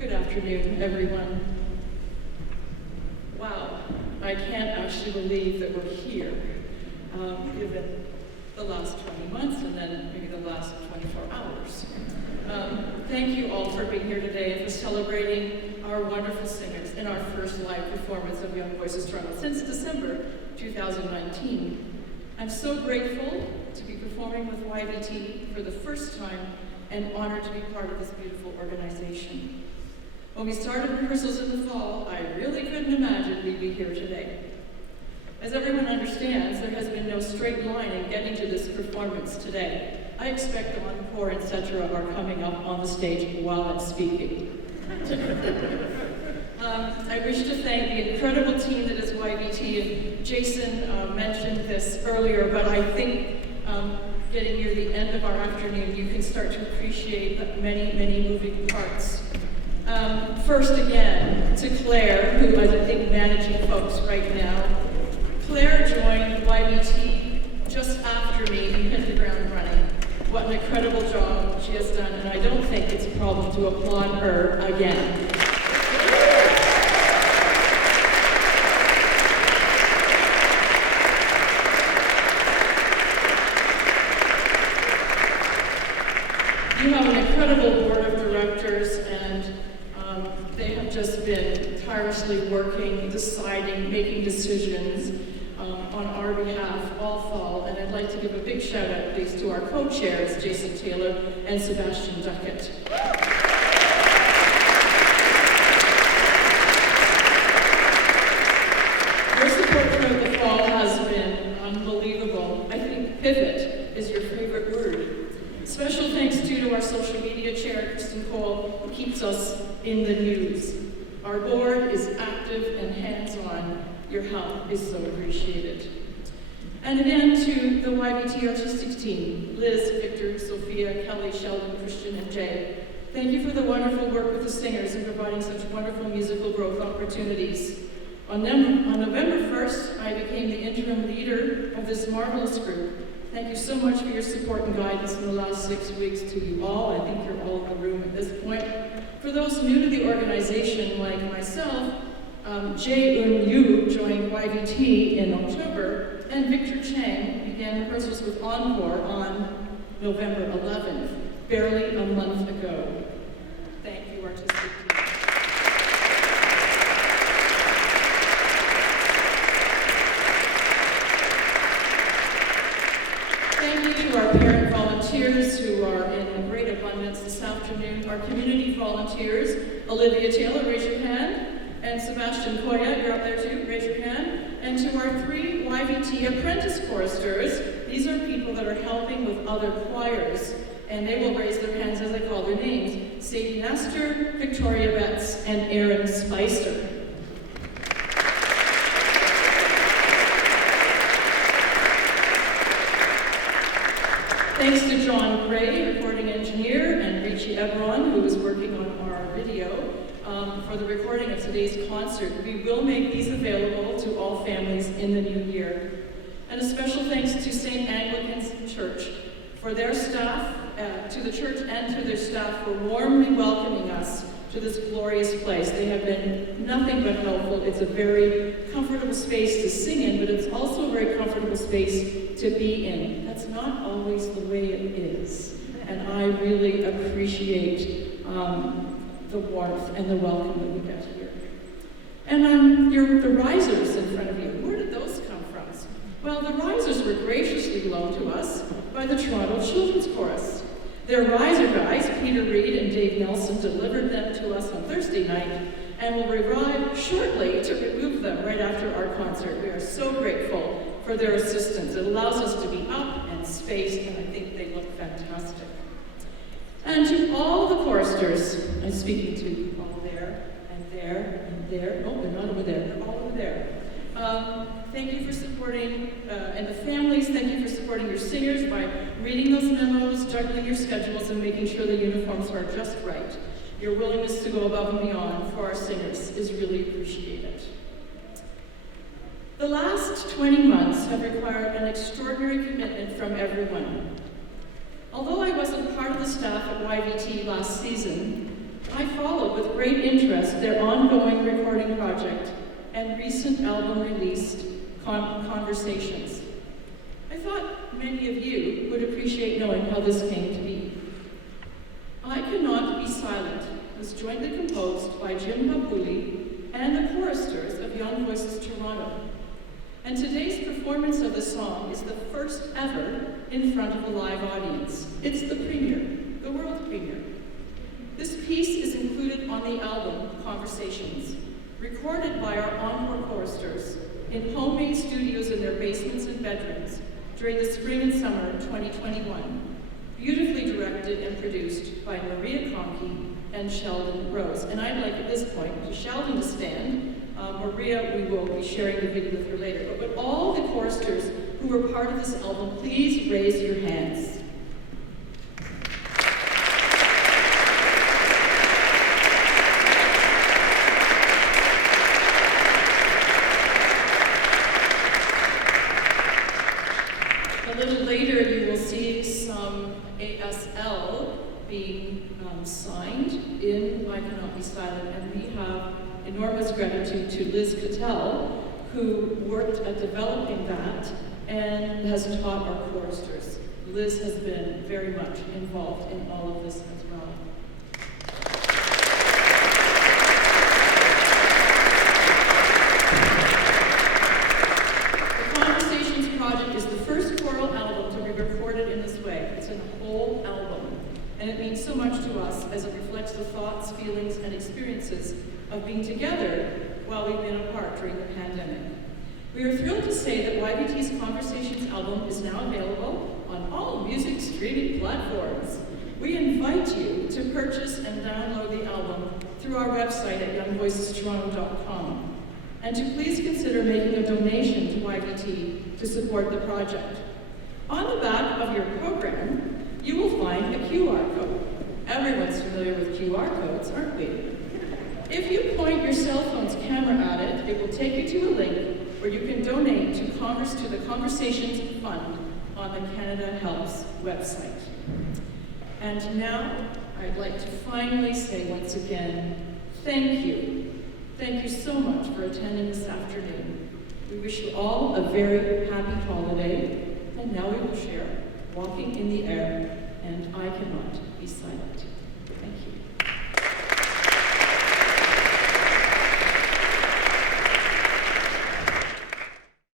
Good afternoon, everyone. Wow, I can't actually believe that we're here, given the last 20 months and then maybe the last 24 hours. Thank you all for being here today and for celebrating our wonderful singers in our first live performance of Young Voices Toronto since December 2019. I'm so grateful to be performing with YVT for the first time and honored to be part of this beautiful organization. When we started rehearsals in the fall, I really couldn't imagine we'd be here today. As everyone understands, there has been no straight line in getting to this performance today. I expect the encore, etc. are coming up on the stage while I'm speaking. I wish to thank the incredible team that is YVT, and Jason mentioned this earlier, but I think getting near the end of our afternoon, you can start to appreciate the many, many moving parts. First again, to Claire, who is, I think, managing folks right now. Claire joined YVT just after me and hit the ground running. What an incredible job she has done, and I don't think it's a problem to applaud her again. You have an incredible board of directors, and they have just been tirelessly working, deciding, making decisions on our behalf all fall. And I'd like to give a big shout out, please, to our co-chairs, Jason Taylor and Sebastian Duckett. Your support throughout the fall has been unbelievable. I think pivot is your favorite word. Special thanks to our social media chair, Kristen Cole, who keeps us in the news. Our board is active and hands-on. Your help is so appreciated. And again to the YVT artistic team, Liz, Victor, Sophia, Kelly, Sheldon, Christian, and Jay. Thank you for the wonderful work with the singers and providing such wonderful musical growth opportunities. On November 1st, I became the interim leader of this marvelous group. Thank you so much for your support and guidance in the last 6 weeks to you all. I think you're all in the room at this point. For those new to the organization, like myself, Jae-Eun Yu joined YVT in October, and Victor Chang began rehearsals with Encore on November 11th, barely a month ago. Thank you, artistic team. Thank you to our parent volunteers who are in great abundance this afternoon. Our community volunteers, Olivia Taylor, raise your hand. And Sebastian Koya, you're up there too, raise your hand. And to our 3 YVT apprentice choristers, these are people that are helping with other choirs, and they will raise their hands as I call their names. Sadie Nestor, Victoria Betts, and Erin Spicer. Thanks to John Gray, recording engineer, and Richie Ebron, who is working on our video for the recording of today's concert. We will make these available to all families in the new year. And a special thanks to St. Anglican's Church for their staff, to the church and to their staff for warmly welcoming us to this glorious place. They have been nothing but helpful. It's a very comfortable space to sing in, but it's also a very comfortable space to be in. That's not always the way it is. And I really appreciate the warmth and the welcome that we get here. And the risers in front of you, where did those come from? Well, the risers were graciously loaned to us by the Toronto Children's Chorus. Their riser guys, Peter Reed and Dave Nelson, delivered them to us on Thursday night and will arrive shortly to remove them right after our concert. We are so grateful for their assistance. It allows us to be up and spaced, and I think they look fantastic. And to all the choristers, I'm speaking to you all there, and there, and there. Oh, they're not over there, they're all over there. Thank you for supporting, and the families, thank you for supporting your singers by reading those memos, juggling your schedules, and making sure the uniforms are just right. Your willingness to go above and beyond for our singers is really appreciated. The last 20 months have required an extraordinary commitment from everyone. Although I wasn't part of the staff at YVT last season, I followed with with great interest their ongoing recording project and recent album released, Conversations. I thought many of you would appreciate knowing how this came to be. I Cannot Be Silent was jointly composed by Jim Papuli and the choristers of Young Voices Toronto. And today's performance of the song is the first ever in front of a live audience. It's the premiere, the world premiere. This piece is included on the album Conversations, recorded by our encore choristers in homemade studios in their basements and bedrooms during the spring and summer of 2021, beautifully directed and produced by Maria Conkey and Sheldon Rose. And I'd like at this point for Sheldon to stand. Maria, we will be sharing the video with her later. But would all the choristers who were part of this album please raise your hands? A little later, you will see some ASL being signed in I Cannot Be Silent, and we have enormous gratitude to Liz Cattell, who worked at developing that and has taught our choristers. Liz has been very much involved in all of this as well. The Conversations project is the first choral album to be recorded in this way. It's a whole album, and it means so much to us as it reflects the thoughts, feelings, and experiences of being together while we've been apart during the pandemic. We are thrilled to say that YBT's Conversations album is now available on all music streaming platforms. We invite you to purchase and download the album through our website at youngvoicestoronto.com, and to please consider making a donation to YBT to support the project. On the back of your program, you will find a QR code. Everyone's familiar with QR codes, aren't we? If you point your cell phone's camera at it, it will take you to a link where you can donate to the Conversations Fund on the Canada Helps website. And now, I'd like to finally say once again, thank you. Thank you so much for attending this afternoon. We wish you all a very happy holiday, and now we will share Walking in the Air and I Cannot Be Silent. Thank you.